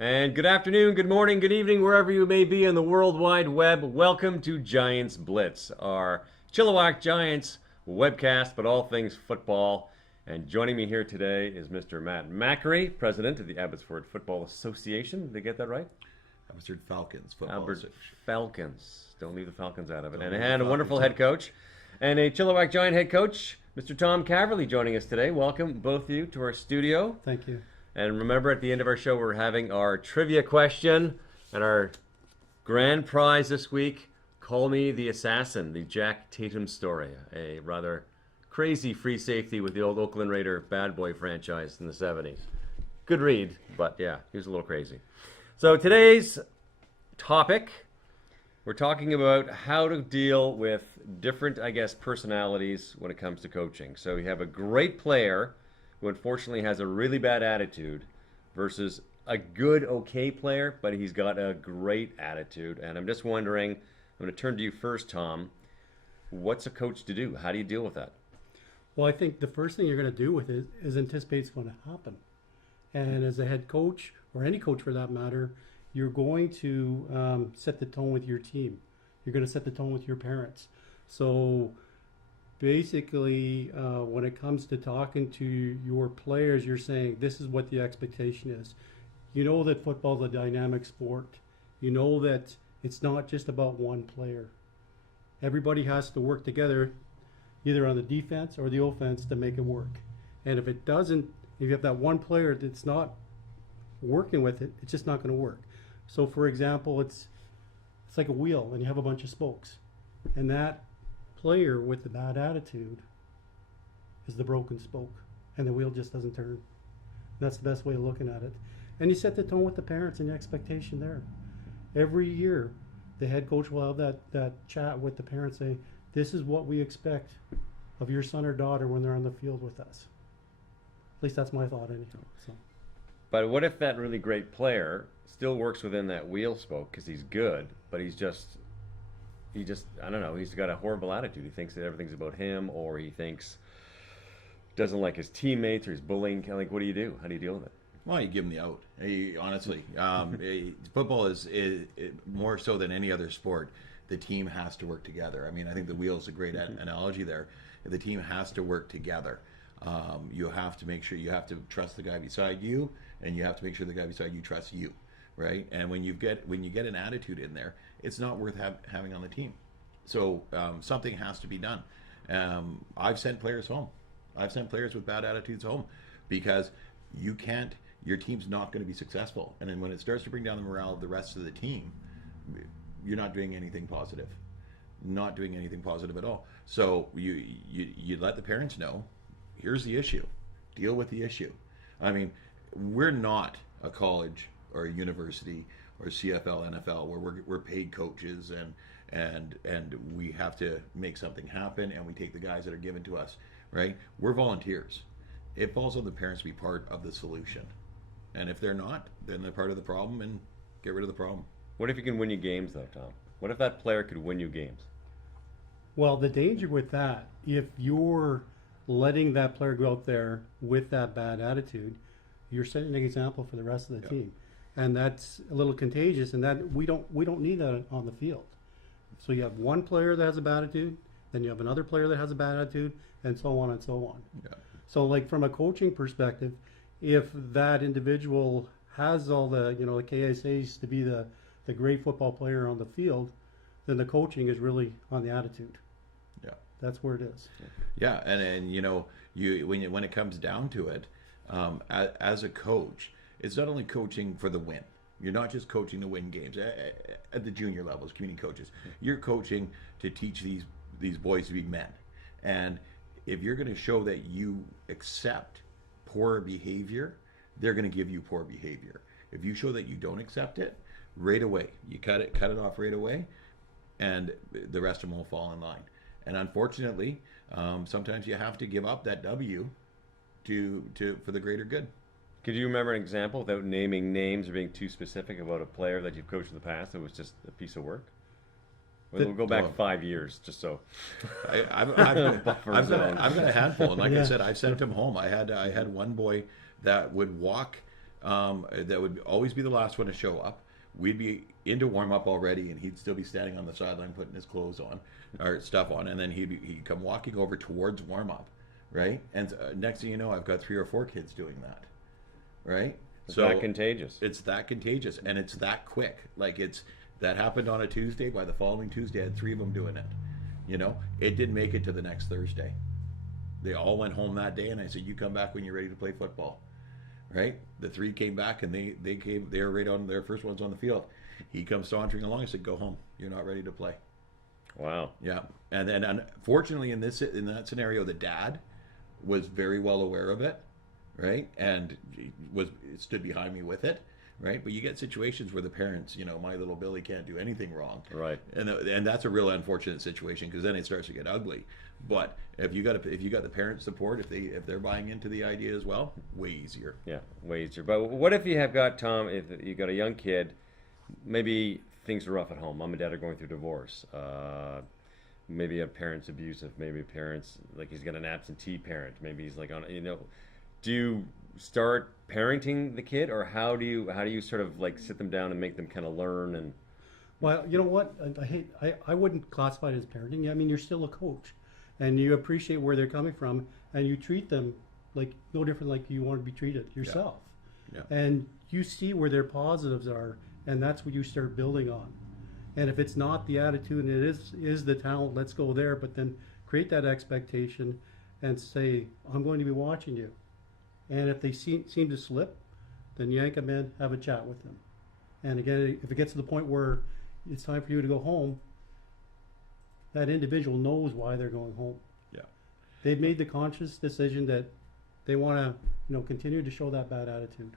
And good afternoon, good morning, good evening, wherever you may be on the World Wide Web. Welcome to Giants Blitz, our Chilliwack Giants webcast, but all things football. And joining me here today is Mr. Matt Macri, president of the Abbotsford Football Association. Did they get that right? Abbotsford Falcons Football Albert Association. Falcons. Don't leave the Falcons out of it. Don't And a wonderful head coach and a Chilliwack Giant head coach, Mr. Tom Caverly, joining us today. Welcome, both of you, to our studio. Thank you. And remember, at the end of our show, we're having our trivia question. And our grand prize this week, Call Me the Assassin, the Jack Tatum story. A rather crazy free safety with the old Oakland Raider bad boy franchise in the 70s. Good read, but yeah, he was a little crazy. So today's topic, we're talking about how to deal with different, personalities when it comes to coaching. So you have a great player who unfortunately has a really bad attitude versus a good, okay player, but he's got a great attitude. And I'm just wondering, I'm going to turn to you first, Tom. What's a coach to do? How do you deal with that? Well, I think the first thing you're going to do with it is anticipate it's going to happen. And as a head coach, or any coach for that matter, you're going to set the tone with your team. You're going to set the tone with your parents. So basically, when it comes to talking to your players, you're saying this is what the expectation is. You know that football is a dynamic sport. You know that it's not just about one player. Everybody has to work together, either on the defense or the offense, to make it work. And if it doesn't, if you have that one player that's not working with it, it's just not going to work. So, for example, it's like a wheel, and you have a bunch of spokes, and that player with the bad attitude is the broken spoke, and the wheel just doesn't turn. That's the best way of looking at it. And you set the tone with the parents and the expectation there. Every year, the head coach will have that chat with the parents, saying, this is what we expect of your son or daughter when they're on the field with us. At least that's my thought anyhow. So. But what if that really great player still works within that wheel spoke because he's good, but he just, I don't know, he's got a horrible attitude. He thinks that everything's about him, or he doesn't like his teammates, or he's bullying. Like, what do you do? How do you deal with it? Well, you give him the out. Honestly, football is more so than any other sport. The team has to work together. I mean, I think the wheel is a great analogy there. The team has to work together. You have to make sure you have to trust the guy beside you, and you have to make sure the guy beside you trusts you, right? And when you get an attitude in there, it's not worth having on the team. So something has to be done. I've sent players home. I've sent players with bad attitudes home because you can't. Your team's not going to be successful. And then when it starts to bring down the morale of the rest of the team, you're not doing anything positive. Not doing anything positive at all. So you let the parents know, here's the issue. Deal with the issue. I mean, we're not a college or a university or CFL, NFL, where we're paid coaches and we have to make something happen, and we take the guys that are given to us, right? We're volunteers. It falls on the parents to be part of the solution. And if they're not, then they're part of the problem, and get rid of the problem. What if you can win you games, though, Tom? What if that player could win you games? Well, the danger with that, if you're letting that player go out there with that bad attitude, you're setting an example for the rest of the team. And that's a little contagious, and that we don't need that on the field. So you have one player that has a bad attitude, then you have another player that has a bad attitude, and so on and so on. Yeah. So, like, from a coaching perspective, if that individual has all the the KSAs to be the great football player on the field, then the coaching is really on the attitude. Yeah, that's where it is. Yeah, and when it comes down to it, as a coach, it's not only coaching for the win. You're not just coaching to win games at the junior levels, community coaches. You're coaching to teach these boys to be men. And if you're going to show that you accept poor behavior, they're going to give you poor behavior. If you show that you don't accept it, right away, you cut it off right away, and the rest of them will fall in line. And unfortunately, sometimes you have to give up that W for the greater good. Could you remember an example without naming names or being too specific about a player that you've coached in the past that was just a piece of work? We'll go back Well, 5 years, just so. I've Buffer zone. got a handful, and like Yeah. I said, I've sent him home. I had one boy that would walk, that would always be the last one to show up. We'd be into warm up already, and he'd still be standing on the sideline putting his clothes on or stuff on, and then he'd come walking over towards warm up, right? And next thing you know, I've got 3 or 4 kids doing that, right? It's that contagious. It's that contagious, and it's that quick. Like that happened on a Tuesday. By the following Tuesday, I had 3 of them doing it. You know, it didn't make it to the next Thursday. They all went home that day, and I said, "You come back when you're ready to play football." Right? The 3 came back, and they came. They were right on their first ones on the field. He comes sauntering along. I said, "Go home. You're not ready to play." Wow. Yeah, and then unfortunately in that scenario, the dad was very well aware of it, right, and stood behind me with it, right. But you get situations where the parents, my little Billy can't do anything wrong, Right. and that's a real unfortunate situation because then it starts to get ugly. But if you got the parent support, if they're buying into the idea as well, way easier. Yeah, way easier. But what if you have got, Tom, if you got a young kid, maybe things are rough at home. Mom and dad are going through divorce. Maybe a parent's abusive. Maybe parents, like he's got an absentee parent. Maybe he's like do you start parenting the kid, or how do you sort of like sit them down and make them kind of learn? And Well, you know what? I wouldn't classify it as parenting. I mean, you're still a coach, and you appreciate where they're coming from, and you treat them like no different like you want to be treated yourself. Yeah. And you see where their positives are, and that's what you start building on. And if it's not the attitude and it is the talent, let's go there. But then create that expectation and say, I'm going to be watching you. And if they seem to slip, then yank them in, have a chat with them. And again, if it gets to the point where it's time for you to go home, that individual knows why they're going home. Yeah. They've made the conscious decision that they want to, continue to show that bad attitude.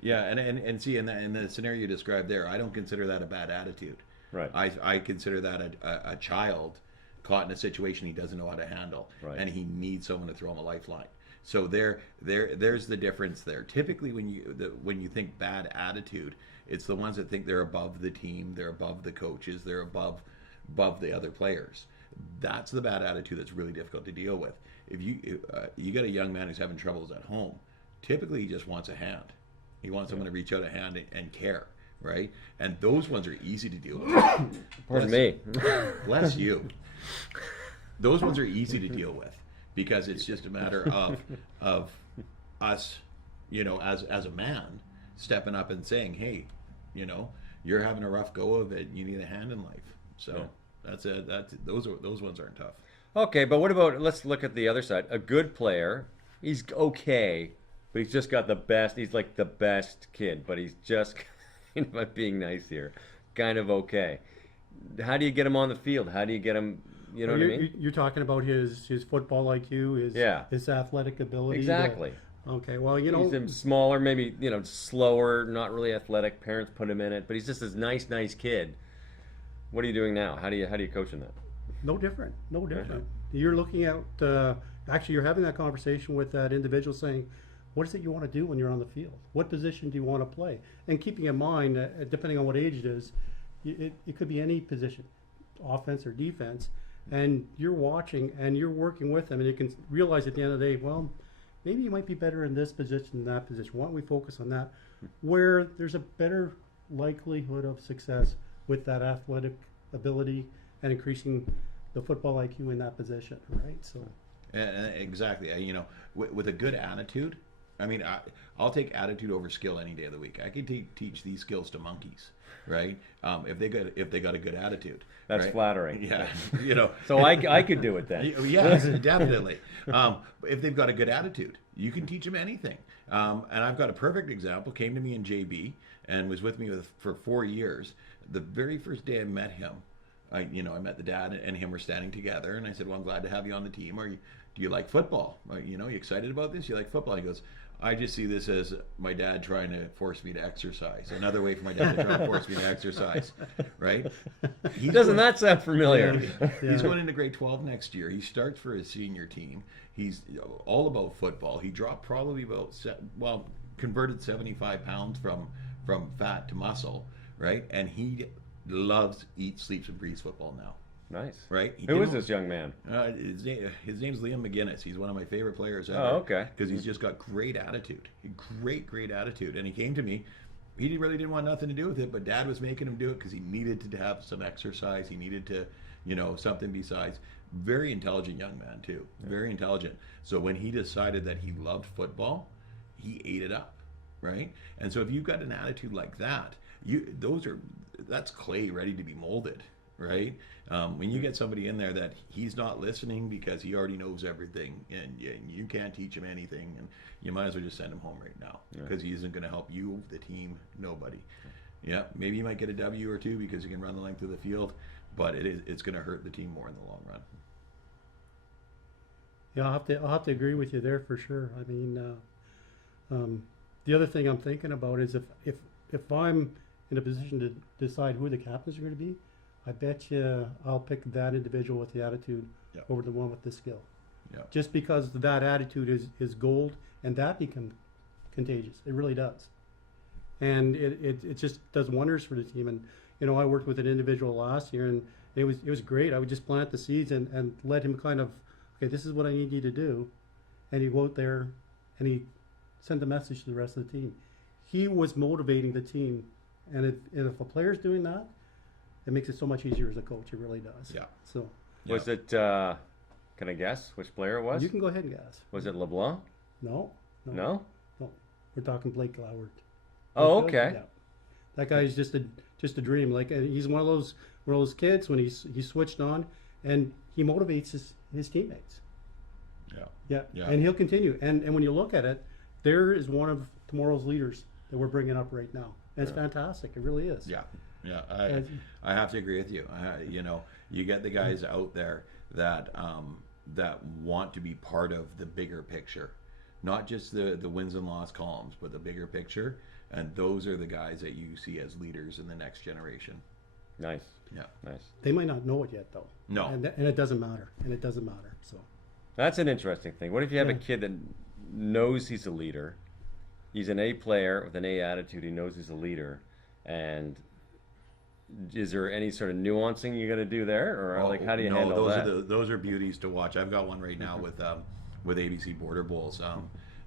Yeah, and see, in the scenario you described there, I don't consider that a bad attitude. Right. I consider that a child caught in a situation he doesn't know how to handle, Right. and he needs someone to throw him a lifeline. So there's the difference there. Typically, when you think bad attitude, it's the ones that think they're above the team, they're above the coaches, they're above the other players. That's the bad attitude that's really difficult to deal with. If you got a young man who's having troubles at home, typically he just wants a hand. He wants someone to reach out a hand and care, right? And those ones are easy to deal with. pardon me. Bless you. Those ones are easy to deal with because it's just a matter of us, as a man, stepping up and saying, "Hey, you're having a rough go of it. You need a hand in life." So those ones aren't tough. Okay, but what about, let's look at the other side. A good player, he's okay, but he's just got the best. He's like the best kid, but he's just, being nice here, kind of okay. How do you get him on the field? How do you get him, what I mean? You're talking about his football IQ, his athletic ability. Exactly. Okay, well, He's smaller, maybe, slower, not really athletic. Parents put him in it, but he's just this nice kid. What are you doing now? How do you coach him that? No different. You're looking at, actually you're having that conversation with that individual saying, what is it you want to do when you're on the field? What position do you want to play? And keeping in mind, depending on what age it is, it could be any position, offense or defense, and you're watching and you're working with them, and you can realize at the end of the day, well, maybe you might be better in this position than that position. Why don't we focus on that, where there's a better likelihood of success with that athletic ability and increasing the football IQ in that position, right? So, exactly. With a good attitude, I mean, I'll take attitude over skill any day of the week. I can teach these skills to monkeys, right? If they got a good attitude. That's right? flattering. Yeah, So I could do it then. Yes, definitely. If they've got a good attitude, you can teach them anything. And I've got a perfect example. Came to me in JB and was with me for 4 years. The very first day I met him, I met the dad and him were standing together, and I said, "Well, I'm glad to have you on the team. Do you like football? You excited about this? You like football?" He goes, "I just see this as my dad trying to force me to exercise. Another way for my dad to try to force me to exercise." Right? Doesn't that sound familiar? He's going into grade 12 next year. He starts for his senior team. He's all about football. He dropped probably converted 75 pounds from fat to muscle, right? And he loves, eats, sleeps, and breathes football now. Nice. Right? Who is this young man? His name's Liam McGinnis. He's one of my favorite players ever. Oh, okay. Because he's just got great attitude. Great attitude. And he came to me. He really didn't want nothing to do with it, but Dad was making him do it because he needed to have some exercise. He needed to, something besides. Very intelligent young man, too. Very intelligent. So when he decided that he loved football, he ate it up, right? And so if you've got an attitude like that, that's clay ready to be molded, right? When you get somebody in there that he's not listening because he already knows everything, and you can't teach him anything, and you might as well just send him home right now because he isn't going to help you, the team, nobody. Yeah, maybe you might get a W or two because you can run the length of the field, but it's going to hurt the team more in the long run. Yeah, I'll have to agree with you there for sure. I mean, the other thing I'm thinking about is if I'm in a position to decide who the captains are going to be, I bet you I'll pick that individual with the attitude over the one with the skill. Yeah. Just because that attitude is gold, and that becomes contagious. It really does. And it just does wonders for the team. And I worked with an individual last year, and it was great. I would just plant the seeds and let him kind of, okay, this is what I need you to do. And he'd go out there and he sent a message to the rest of the team. He was motivating the team. And if a player's doing that, it makes it so much easier as a coach. It really does. Yeah. So Was it, can I guess which player it was? you can go ahead and guess. Was it LeBlanc? No. No? We're talking Blake Loward. Oh, okay. Yeah. That guy's just a dream. Like, he's one of those kids when he's switched on, and he motivates his teammates. Yeah. And he'll continue. And when you look at it, there is one of tomorrow's leaders that we're bringing up right now. And it's fantastic. It really is. Yeah. I have to agree with you. You get the guys out there that want to be part of the bigger picture, not just the wins and loss columns, but the bigger picture. And those are the guys that you see as leaders in the next generation. Nice. Yeah. Nice. They might not know it yet, though. No. And it doesn't matter. So That's an interesting thing. What if you have a kid that knows he's a leader? He's an A player with an A attitude. He knows he's a leader. And is there any sort of nuancing you got to do there? Or how do you handle that? Those are beauties to watch. I've got one right now with ABC Border Bowls.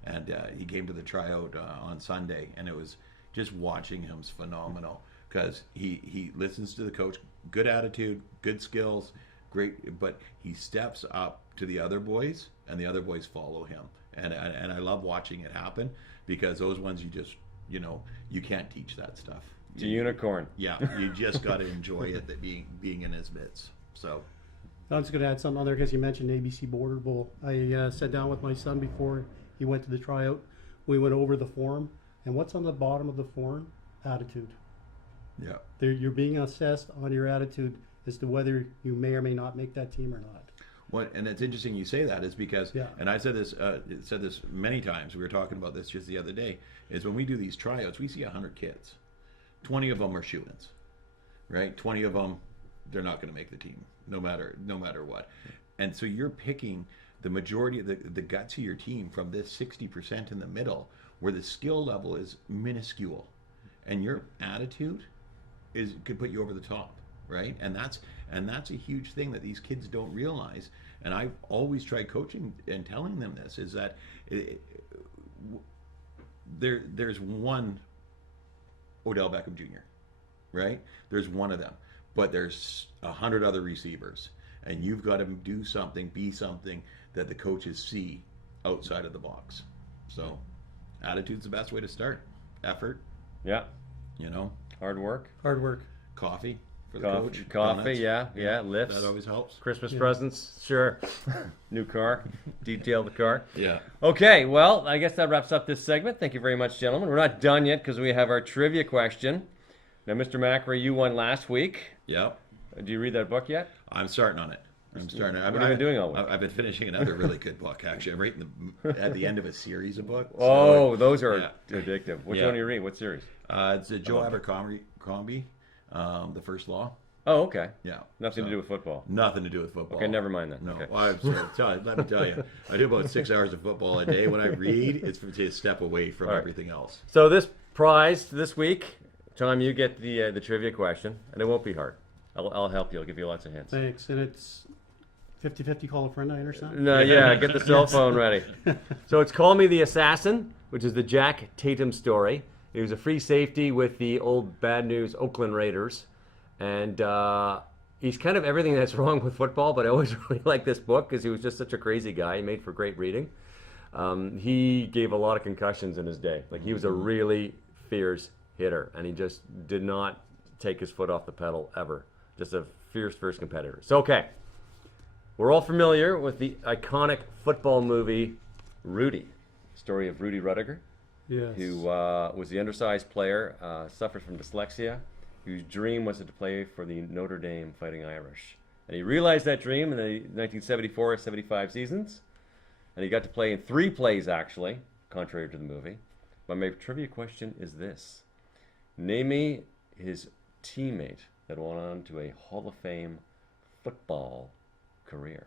And he came to the tryout on Sunday, and it was just watching him's phenomenal because he listens to the coach, good attitude, good skills, great, but he steps up to the other boys, and the other boys follow him, and I love watching it happen because those ones you can't teach that stuff. It's a unicorn. Yeah, you just got to enjoy it, that being in his midst. So. I'm just going to add something on there because you mentioned ABC Border Bowl. I sat down with my son before he went to the tryout. We went over the form, and what's on the bottom of the form? Attitude. Yeah. You're being assessed on your attitude as to whether you may or may not make that team or not. And it's interesting you say that is because, and I said this many times. We were talking about this just the other day. Is when we do these tryouts, we see 100 kids. 20 of them are shoo-ins, right? 20 of them, they're not going to make the team, no matter what. And so you're picking the majority of the guts of your team from this 60% in the middle, where the skill level is minuscule, and your attitude could put you over the top, right? And that's a huge thing that these kids don't realize. And I've always tried coaching and telling them this is that there's one Odell Beckham Jr., right? There's one of them, but there's 100 other receivers, and you've got to do something, be something that the coaches see outside of the box. So attitude's the best way to start. Effort. Yeah. Hard work. Coffee for the coach. Coffee, Donuts. yeah. Lifts. That always helps. Christmas presents, sure. New car. Detail the car. Yeah. Okay, well, I guess that wraps up this segment. Thank you very much, gentlemen. We're not done yet because we have our trivia question. Now, Mr. Macri, you won last week. Yeah. Did you read that book yet? I'm starting on it. What have you been doing all week? I've been finishing another really good book, actually. I'm right at the end of a series of books. Those are addictive. Which one do you read? What series? It's a Joe Abercrombie, The First Law. Oh, okay. Yeah. Nothing to do with football. Nothing to do with football. Okay, never mind then. No. Okay. Well, let me tell you, I do about 6 hours of football a day. When I read, it's to step away from everything else. So this prize this week Tom, you get the trivia question, and it won't be hard. I'll help you. I'll give you lots of hints. Thanks. And it's 50-50 call a friend, I understand? No, yeah, get the cell phone ready. So it's Call Me the Assassin, which is the Jack Tatum story. He was a free safety with the old bad news Oakland Raiders. And he's kind of everything that's wrong with football, but I always really like this book because he was just such a crazy guy. He made for great reading. He gave a lot of concussions in his day. Like, he was a really fierce hitter, and he just did not take his foot off the pedal ever. Just a fierce competitor. So, okay. We're all familiar with the iconic football movie Rudy. Story of Rudy Rudiger, Yes. who was the undersized player, suffered from dyslexia, whose dream was to play for the Notre Dame Fighting Irish. And he realized that dream in the 1974-75 seasons, and he got to play in 3 plays, actually, contrary to the movie. But my trivia question is this. Name me his teammate that went on to a Hall of Fame football career.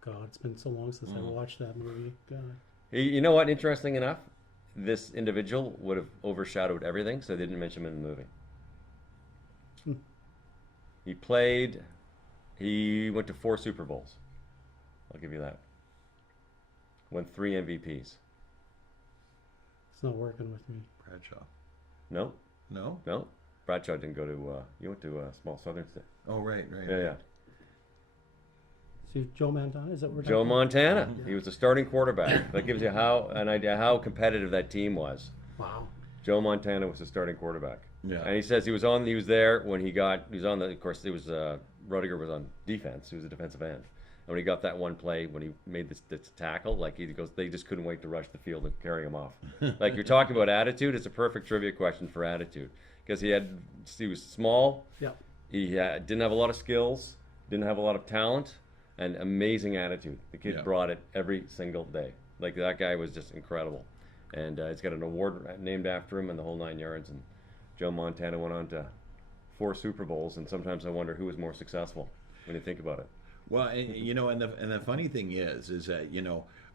God, it's been so long since I watched that movie. God. You know what? Interesting enough, this individual would have overshadowed everything, so they didn't mention him in the movie. He went to 4 Super Bowls. I'll give you that. Won 3 MVPs. It's not working with me. Bradshaw. No? No? No? Bradshaw didn't go to, he went to a small southern state. Oh, right. Yeah. See, Joe Montana, is that what we're Joe talking Montana. He was the starting quarterback. That gives you an idea how competitive that team was. about? Wow. Joe Montana was the starting quarterback. Yeah. And he says he was there when he was on of course, it was, Rudiger was on defense. He was a defensive end. And when he got that one play, when he made this tackle, like he goes, they just couldn't wait to rush the field and carry him off. Like, you're talking about attitude, it's a perfect trivia question for attitude. Because he was small, Yeah. he didn't have a lot of skills, didn't have a lot of talent, and amazing attitude. The kid brought it every single day. Like, that guy was just incredible. And he's got an award named after him and the whole 9 yards. And Joe Montana went on to 4 Super Bowls, and sometimes I wonder who was more successful when you think about it. Well, and the funny thing is that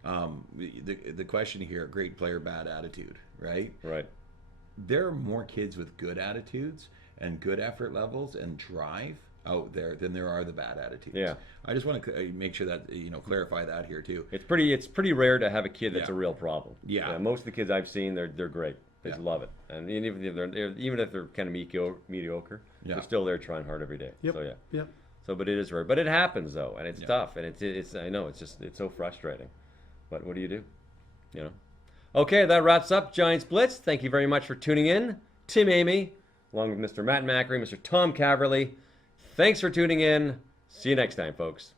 the question here: great player, bad attitude, right? Right. There are more kids with good attitudes and good effort levels and drive out there than there are the bad attitudes. Yeah. I just want to make sure that clarify that here too. It's pretty rare to have a kid that's a real problem. Yeah. Most of the kids I've seen, they're great. They just Yeah. love it, and even if they're kind of mediocre, they're still there trying hard every day. Yep. So yeah. Yep. So, but it is rare. But it happens though, and it's tough, and it's I know it's so frustrating. But what do you do? You know. Okay, that wraps up Giants Blitz. Thank you very much for tuning in. Tim Amy, along with Mr. Matt Macri, Mr. Tom Caverly. Thanks for tuning in. See you next time, folks.